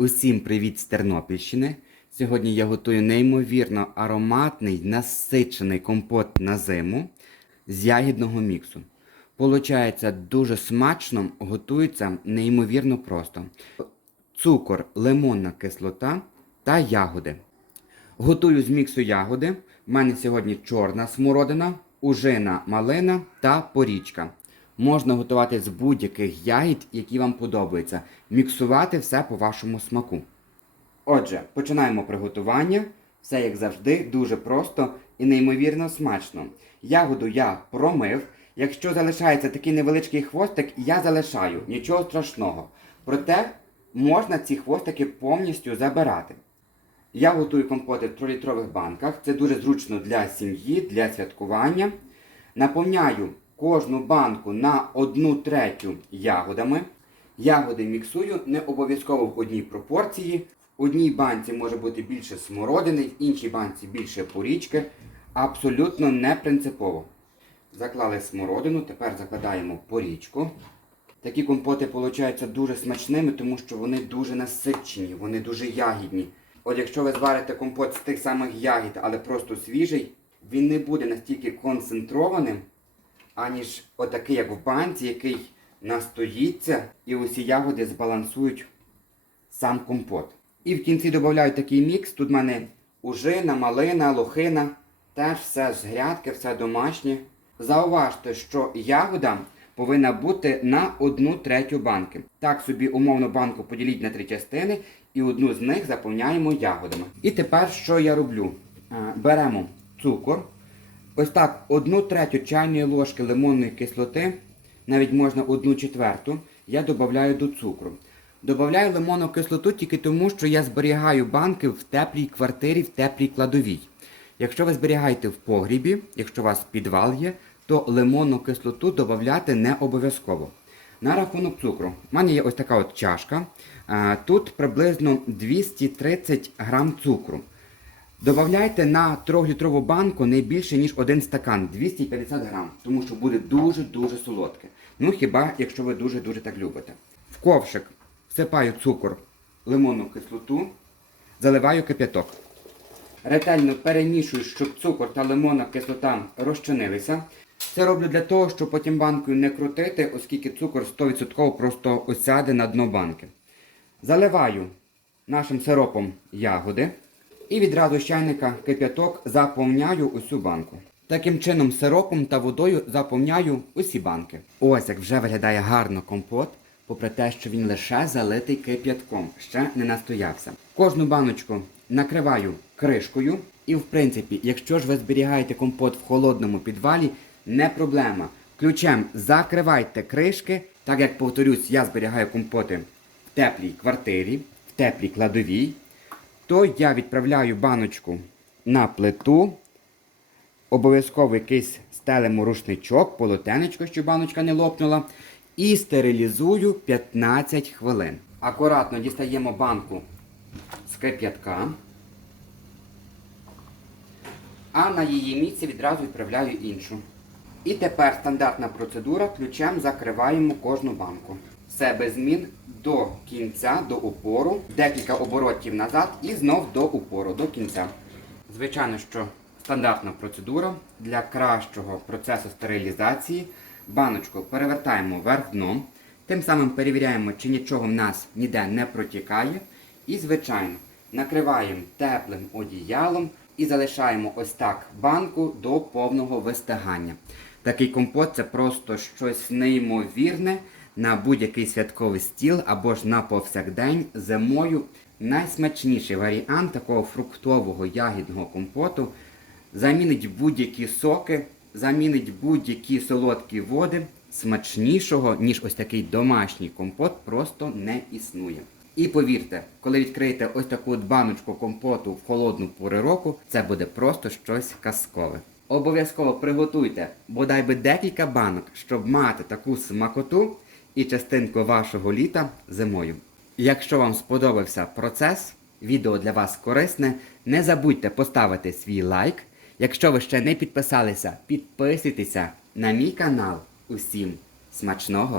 Усім привіт з Тернопільщини. Сьогодні я готую неймовірно ароматний насичений компот на зиму з ягідного міксу. Получається дуже смачно, готується неймовірно просто. Цукор, лимонна кислота та ягоди. Готую з міксу ягоди. У мене сьогодні чорна смородина, ужина малина та порічка. Можна готувати з будь-яких ягід, які вам подобаються. Міксувати все по вашому смаку. Отже, починаємо приготування. Все як завжди, дуже просто і неймовірно смачно. Ягоду я промив. Якщо залишається такий невеличкий хвостик, я залишаю, нічого страшного. Проте можна ці хвостики повністю забирати. Я готую компоти в 3-літрових банках. Це дуже зручно для сім'ї, для святкування. Наповняю кожну банку на 1 третю ягодами. Ягоди міксую не обов'язково в одній пропорції. В одній банці може бути більше смородини, в іншій банці більше порічки. Абсолютно не принципово. Заклали смородину, тепер закладаємо порічку. Такі компоти получаються дуже смачними, тому що вони дуже насичені, вони дуже ягідні. От якщо ви зварите компот з тих самих ягід, але просто свіжий, він не буде настільки концентрованим, аніж отакий, як в банці, який настоїться, і усі ягоди збалансують сам компот. І в кінці додаю такий мікс. Тут в мене ужина, малина, лохина. Теж все з грядки, все домашнє. Зауважте, що ягода повинна бути на одну третю банки. Так собі умовно банку поділіть на три частини і одну з них заповняємо ягодами. І тепер що я роблю? Е, Беремо цукор. Ось так, одну третю чайної ложки лимонної кислоти, навіть можна одну четверту, я додаю до цукру. Добавляю лимонну кислоту тільки тому, що я зберігаю банки в теплій квартирі, в теплій кладовій. Якщо ви зберігаєте в погрібі, якщо у вас підвал є, то лимонну кислоту додати не обов'язково. На рахунок цукру. У мене є ось така от чашка. Тут приблизно 230 грам цукру. Добавляйте на 3-літрову банку не більше, ніж один стакан 250 грам, тому що буде дуже-дуже солодке. Ну хіба якщо ви дуже-дуже так любите. В ковшик всипаю цукор, лимонну кислоту, заливаю кип'яток. Ретельно перемішую, щоб цукор та лимонна кислота розчинилися. Це роблю для того, щоб потім банкою не крутити, оскільки цукор 100% просто осяде на дно банки. Заливаю нашим сиропом ягоди і відразу з чайника кип'яток заповняю усю банку. Таким чином сиропом та водою заповняю усі банки. Ось як вже виглядає гарно компот, попри те, що він лише залитий кип'ятком, ще не настоявся. Кожну баночку накриваю кришкою. І в принципі, якщо ж ви зберігаєте компот в холодному підвалі, не проблема. Ключем закривайте кришки, так як повторюсь, я зберігаю компоти в теплій квартирі, в теплій кладовій, то я відправляю баночку на плиту. Обов'язково якийсь стелимо рушничок, полотенечко, щоб баночка не лопнула. І стерилізую 15 хвилин. Акуратно дістаємо банку з кип'ятка. А на її місці відразу відправляю іншу. І тепер стандартна процедура. Ключем закриваємо кожну банку. Все без змін до кінця, до упору, декілька оборотів назад і знов до упору, до кінця. Звичайно, що стандартна процедура для кращого процесу стерилізації. Баночку перевертаємо вверх дном, тим самим перевіряємо, чи нічого в нас ніде не протікає. І, звичайно, накриваємо теплим одіялом і залишаємо ось так банку до повного вистигання. Такий компот це просто щось неймовірне на будь-який святковий стіл або ж на повсякдень зимою. Найсмачніший варіант такого фруктового ягідного компоту замінить будь-які соки, замінить будь-які солодкі води. Смачнішого, ніж ось такий домашній компот, просто не існує. І повірте, коли відкриєте ось таку баночку компоту в холодну пору року, це буде просто щось казкове. Обов'язково приготуйте бодай би декілька банок, щоб мати таку смакоту і частинку вашого літа зимою. Якщо вам сподобався процес, відео для вас корисне, не забудьте поставити свій лайк. Якщо ви ще не підписалися, підписуйтеся на мій канал. Усім смачного!